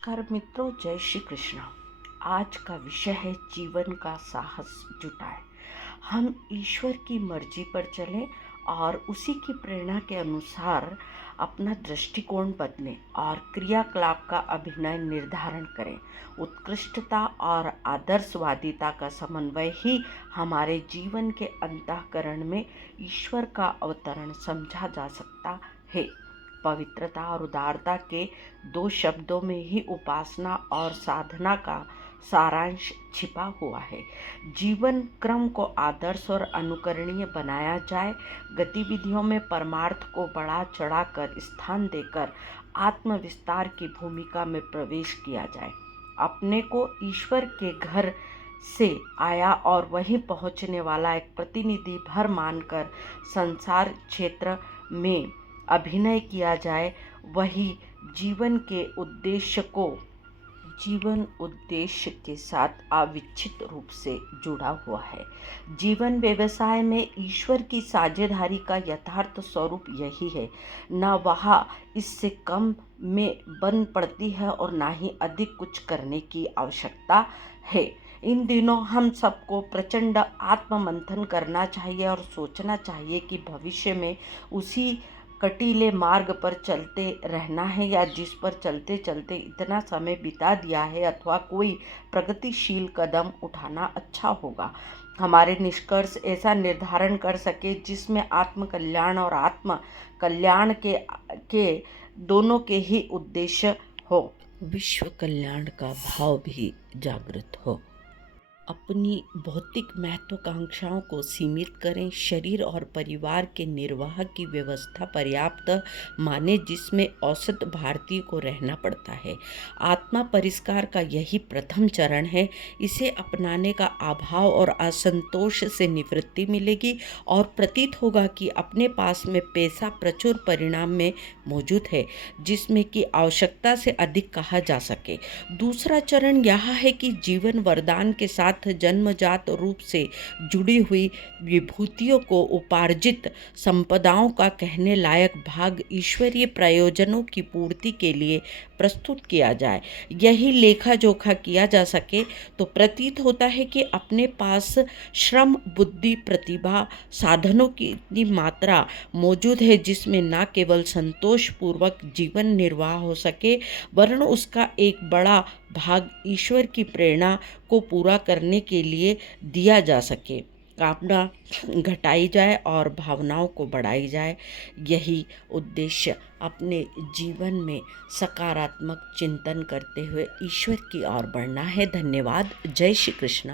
नमस्कार मित्रों, जय श्री कृष्ण। आज का विषय है जीवन का साहस जुटाएं। हम ईश्वर की मर्जी पर चलें और उसी की प्रेरणा के अनुसार अपना दृष्टिकोण बदलें और क्रियाकलाप का अभिनय निर्धारण करें। उत्कृष्टता और आदर्शवादिता का समन्वय ही हमारे जीवन के अंतःकरण में ईश्वर का अवतरण समझा जा सकता है। पवित्रता और उदारता के दो शब्दों में ही उपासना और साधना का सारांश छिपा हुआ है। जीवन क्रम को आदर्श और अनुकरणीय बनाया जाए, गतिविधियों में परमार्थ को बढ़ा चढ़ाकर स्थान देकर आत्मविस्तार की भूमिका में प्रवेश किया जाए। अपने को ईश्वर के घर से आया और वहीं पहुंचने वाला एक प्रतिनिधि भर मानकर संसार क्षेत्र में अभिनय किया जाए, वही जीवन के उद्देश्य के साथ अविच्छिन्न रूप से जुड़ा हुआ है। जीवन व्यवसाय में ईश्वर की साझेदारी का यथार्थ स्वरूप यही है। न वह इससे कम में बन पड़ती है और न ही अधिक कुछ करने की आवश्यकता है। इन दिनों हम सबको प्रचंड आत्ममंथन करना चाहिए और सोचना चाहिए कि भविष्य में उसी कटीले मार्ग पर चलते रहना है या जिस पर चलते चलते इतना समय बिता दिया है, अथवा कोई प्रगतिशील कदम उठाना अच्छा होगा। हमारे निष्कर्ष ऐसा निर्धारण कर सके जिसमें आत्मकल्याण और आत्म कल्याण के दोनों के ही उद्देश्य हो, विश्व कल्याण का भाव भी जागृत हो। अपनी भौतिक महत्वाकांक्षाओं को सीमित करें। शरीर और परिवार के निर्वाह की व्यवस्था पर्याप्त माने, जिसमें औसत भारतीय को रहना पड़ता है। आत्मा परिष्कार का यही प्रथम चरण है। इसे अपनाने का अभाव और असंतोष से निवृत्ति मिलेगी और प्रतीत होगा कि अपने पास में पैसा प्रचुर परिणाम में मौजूद है, जिसमें कि आवश्यकता से अधिक कहा जा सके। दूसरा चरण यह है कि जीवन वरदान के साथ जन्मजात रूप से जुड़ी हुई विभूतियों को उपार्जित संपदाओं का कहने लायक भाग ईश्वरीय प्रयोजनों की पूर्ति के लिए प्रस्तुत किया जाए। यही लेखा जोखा किया जा सके तो प्रतीत होता है कि अपने पास श्रम, बुद्धि, प्रतिभा, साधनों की इतनी मात्रा मौजूद है जिसमें न केवल संतोष पूर्वक जीवन निर्वाह हो सके, वरन उसका एक बड़ा भाग ईश्वर की प्रेरणा को पूरा करने के लिए दिया जा सके। कामना घटाई जाए और भावनाओं को बढ़ाई जाए। यही उद्देश्य अपने जीवन में सकारात्मक चिंतन करते हुए ईश्वर की ओर बढ़ना है। धन्यवाद। जय श्री कृष्ण।